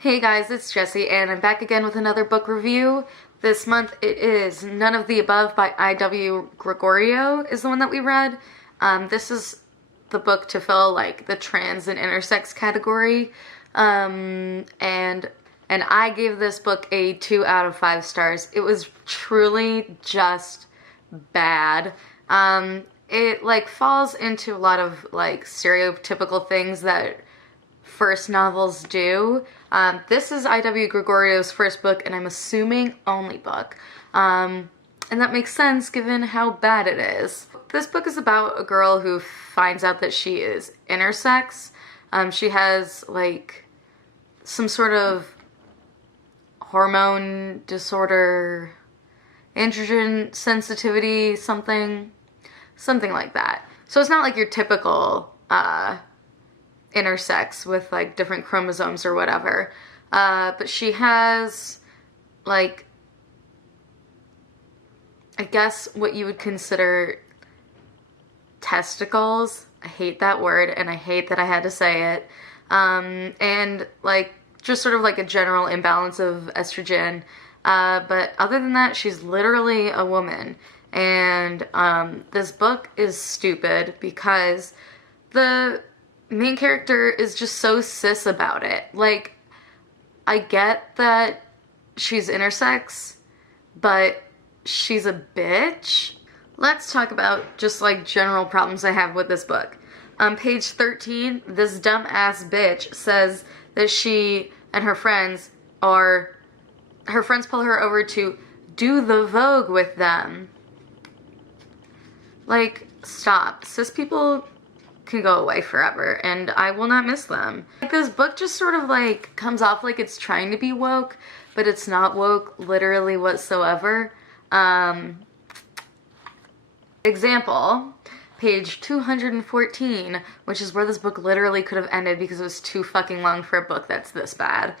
Hey guys, it's Jessi, and I'm back again with another book review. This month it is None of the Above by I.W. Gregorio is the one that we read. This is the book to fill like the trans and intersex category. And I gave this book a 2 out of 5 stars. It was truly just bad. It like falls into a lot of like stereotypical things that first novels do. This is I.W. Gregorio's first book, and I'm assuming only book. And that makes sense given how bad it is. This book is about a girl who finds out that she is intersex. She has like some sort of hormone disorder, androgen sensitivity, something like that. So it's not like your typical intersex with like different chromosomes or whatever, but she has like, I guess what you would consider testicles. I hate that word and I hate that I had to say it. And like just sort of like a general imbalance of estrogen, but other than that, she's literally a woman. And this book is stupid because the main character is just so cis about it. Like, I get that she's intersex, but she's a bitch. Let's talk about just like general problems I have with this book. On page 13, this dumbass bitch says that she and her friends pull her over to do the Vogue with them. Like, stop. Cis people can go away forever, and I will not miss them. Like, this book just sort of like comes off like it's trying to be woke, but it's not woke literally whatsoever. Example, page 214, which is where this book literally could have ended because it was too fucking long for a book that's this bad.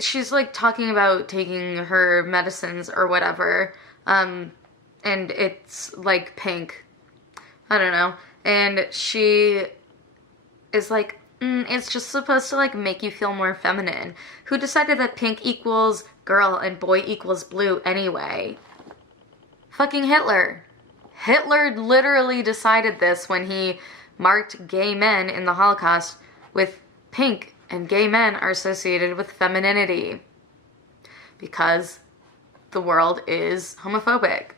She's like talking about taking her medicines or whatever, and it's like pink. I don't know. And she is like, it's just supposed to like make you feel more feminine. Who decided that pink equals girl and boy equals blue anyway? Fucking Hitler. Hitler literally decided this when he marked gay men in the Holocaust with pink, and gay men are associated with femininity because the world is homophobic.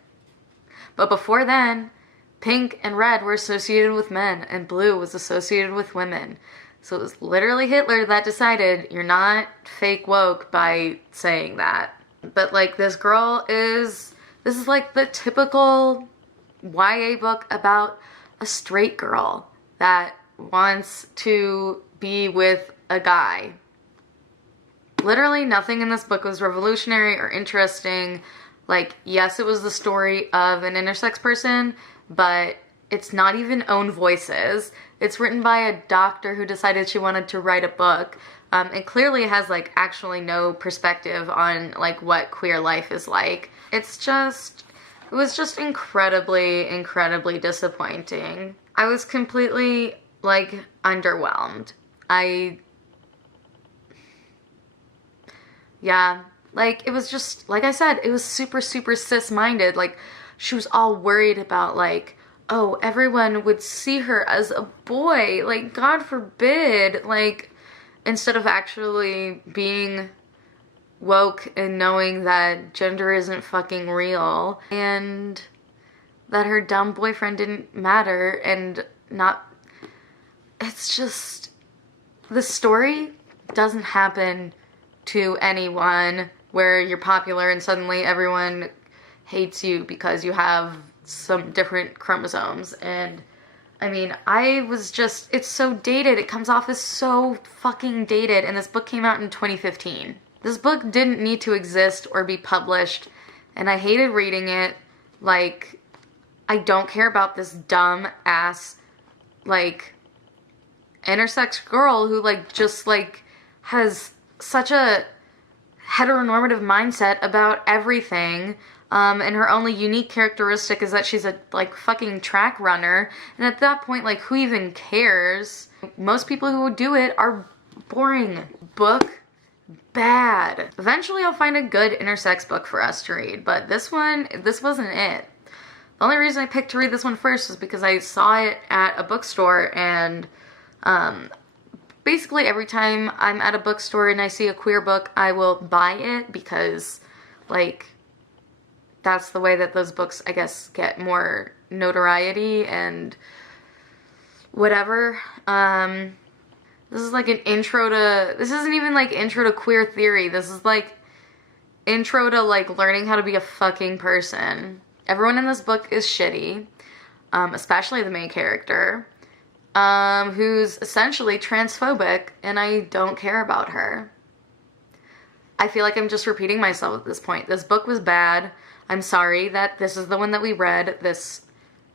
But before then, pink and red were associated with men, and blue was associated with women. So it was literally Hitler that decided you're not fake woke by saying that. But like, this is like the typical YA book about a straight girl that wants to be with a guy. Literally nothing in this book was revolutionary or interesting. Like, yes, it was the story of an intersex person, but it's not even own voices. It's written by a doctor who decided she wanted to write a book. It clearly has like actually no perspective on like what queer life is like. It was just incredibly, incredibly disappointing. I was completely like underwhelmed. Yeah, like it was just, like I said, it was super, super cis-minded. Like, she was all worried about like, oh, everyone would see her as a boy, like, God forbid, like, instead of actually being woke and knowing that gender isn't fucking real, and that her dumb boyfriend didn't matter, and not, it's just, the story doesn't happen to anyone where you're popular and suddenly everyone hates you because you have some different chromosomes. And I mean, it's so dated. It comes off as so fucking dated, and this book came out in 2015. This book didn't need to exist or be published, and I hated reading it. Like, I don't care about this dumb ass like intersex girl who like just like has such a heteronormative mindset about everything, and her only unique characteristic is that she's a like fucking track runner, and at that point, like, who even cares? Most people who would do it are boring. Book, bad. Eventually I'll find a good intersex book for us to read, but this wasn't it. The only reason I picked to read this one first was because I saw it at a bookstore, and basically every time I'm at a bookstore and I see a queer book, I will buy it because, like, that's the way that those books, I guess, get more notoriety and whatever. This is like an intro to, this isn't even like intro to queer theory. This is like intro to like learning how to be a fucking person. Everyone in this book is shitty, especially the main character, who's essentially transphobic, and I don't care about her. I feel like I'm just repeating myself at this point. This book was bad. I'm sorry that this is the one that we read this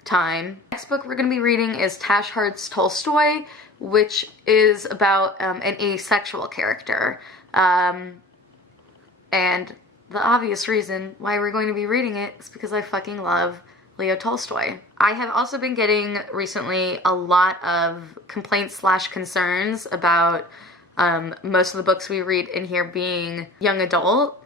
time. Next book we're going to be reading is Tash Hart's Tolstoy, which is about an asexual character. And the obvious reason why we're going to be reading it is because I fucking love Leo Tolstoy. I have also been getting recently a lot of complaints / concerns about most of the books we read in here being young adult.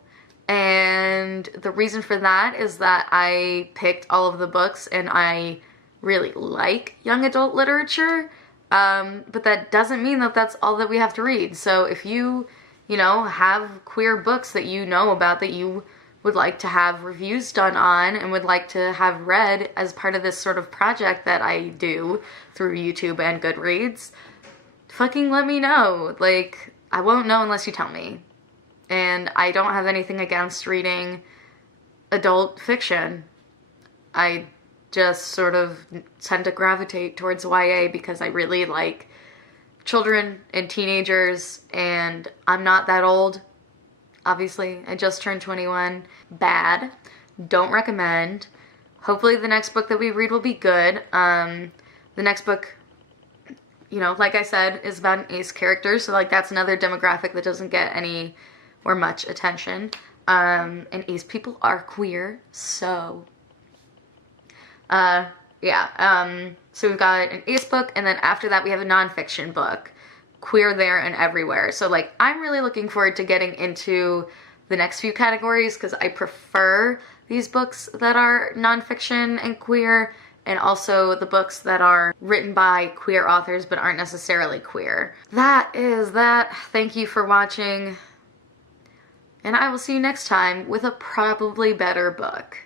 And the reason for that is that I picked all of the books and I really like young adult literature. But that doesn't mean that that's all that we have to read. So if you know, have queer books that you know about that you would like to have reviews done on and would like to have read as part of this sort of project that I do through YouTube and Goodreads, fucking let me know. Like, I won't know unless you tell me. And I don't have anything against reading adult fiction. I just sort of tend to gravitate towards YA because I really like children and teenagers, and I'm not that old. Obviously, I just turned 21. Bad. Don't recommend. Hopefully the next book that we read will be good. The next book, you know, like I said, is about an ace character, so like that's another demographic that doesn't get any or much attention. And ace people are queer, so yeah. So we've got an ace book, and then after that we have a nonfiction book. Queer there and everywhere. So like I'm really looking forward to getting into the next few categories because I prefer these books that are nonfiction and queer, and also the books that are written by queer authors but aren't necessarily queer. That is that. Thank you for watching, and I will see you next time with a probably better book.